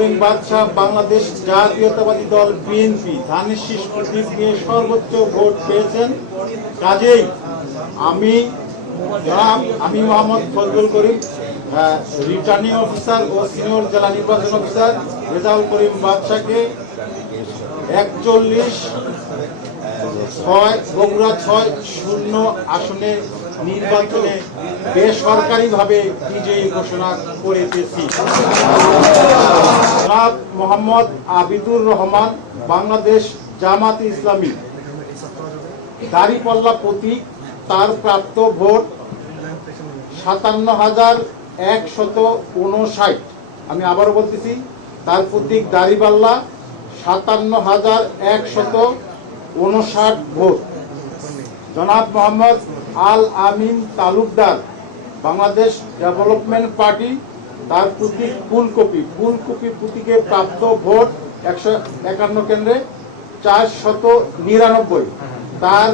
করিম বাদশাহ বাংলাদেশ জাতীয়তাবাদী দল বিএনপি ধানের শীষ প্রতীক নিয়ে সর্বোচ্চ ভোট পেয়েছেন। কাজেই আমি মোহাম্মদ ফজলুল করিম, রিটার্নিং অফিসার ও সিনিয়র জেলা নির্বাচন অফিসার রেজাউল করিম বাদশাহকে 41-6 বগুড়া 6-0 আসনে নির্বাচনে বেসরকারিভাবে বিজয়ী ঘোষণা করেছি। জনাব মোহাম্মদ আবিদুর রহমান বাংলাদেশ জামাত ইসলামী দাঁড়িপাল্লা প্রতীক, তার প্রাপ্ত ভোট 57,159। আমি আবারও বলতেছি, তার প্রতীক দাঁড়িপাল্লা 57,159 ভোট। জনাব মোহাম্মদ আল আমিন তালুকদার বাংলাদেশ ডেভেলপমেন্ট পার্টি, তার প্রতীক ফুলকপি প্রতীকে প্রাপ্ত ভোট 151 কেন্দ্রে 499। তার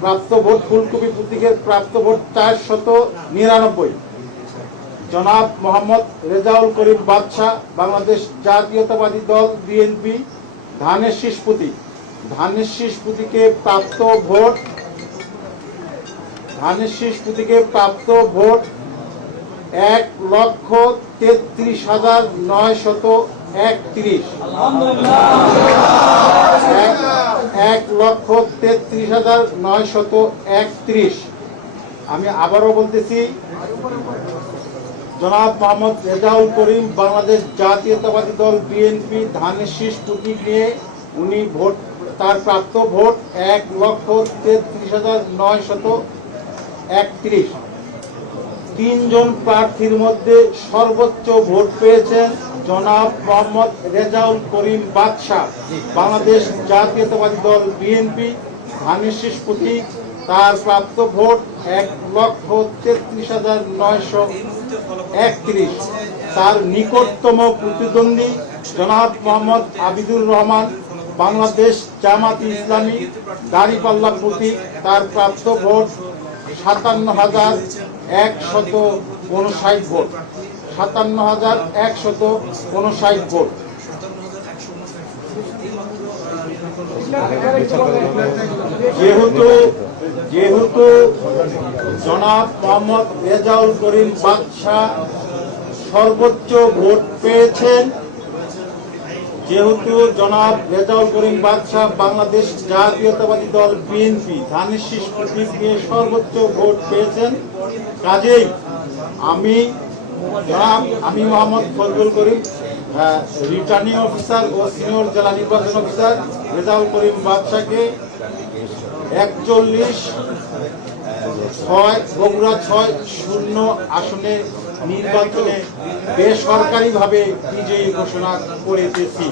প্রাপ্ত ভোট ফুলকপি প্রতীকের প্রাপ্ত ভোট 499। জনাব মোহাম্মদ রেজাউল করিম বাদশাহ বাংলাদেশ জাতীয়তাবাদী দল বিএনপি ধানের শীষ প্রতীকে প্রাপ্ত ভোট 1,33,931। 1,33,931। আমি আবারও বলতেছি, জনাব মোহাম্মদ রেজাউল করিম বাংলাদেশ জাতীয়তাবাদী দল বিএনপি ধানের শীষ প্রতীক নিয়ে উনি ভোট, তার প্রাপ্ত ভোট 1,33,931। 3 জন প্রার্থীর মধ্যে সর্বোচ্চ ভোট পেয়েছেন জনাব মোহাম্মদ রেজাউল করিম বাদশাহ বাংলাদেশ জাতীয়তাবাদী দল বিএনপি ধানের শীষ প্রতীক, তার প্রাপ্ত ভোট 1,33,931। তার নিকটতম প্রতিদ্বন্দ্বী জনাব মোহাম্মদ আবিদুর রহমান বাংলাদেশ জামাত ইসলামী দাঁড়িপাল্লা প্রতীক, তার প্রাপ্ত ভোট 57,159 ভোট। 57,159 ভোট। যেহেতু জনাব মোহাম্মদ রেজাউল করিম বাদশাহ সর্বোচ্চ ভোট পেয়েছেন, বাংলাদেশ জাতীয়তাবাদী দল বিএনপি ধানের শীষ প্রতীক নিয়ে সর্বোচ্চ ভোট পেয়েছেন, কাজেই আমি মোহাম্মদ ফজলুল করিম, রিটার্নিং অফিসার ও সিনিয়র জেলা নির্বাচন অফিসার রেজাউল করিম বাদশাহকে 41-6 বগুড়া 6-0 আসনে নির্বাচনে বেসরকারিভাবে বিজয়ী ঘোষণা করেছি।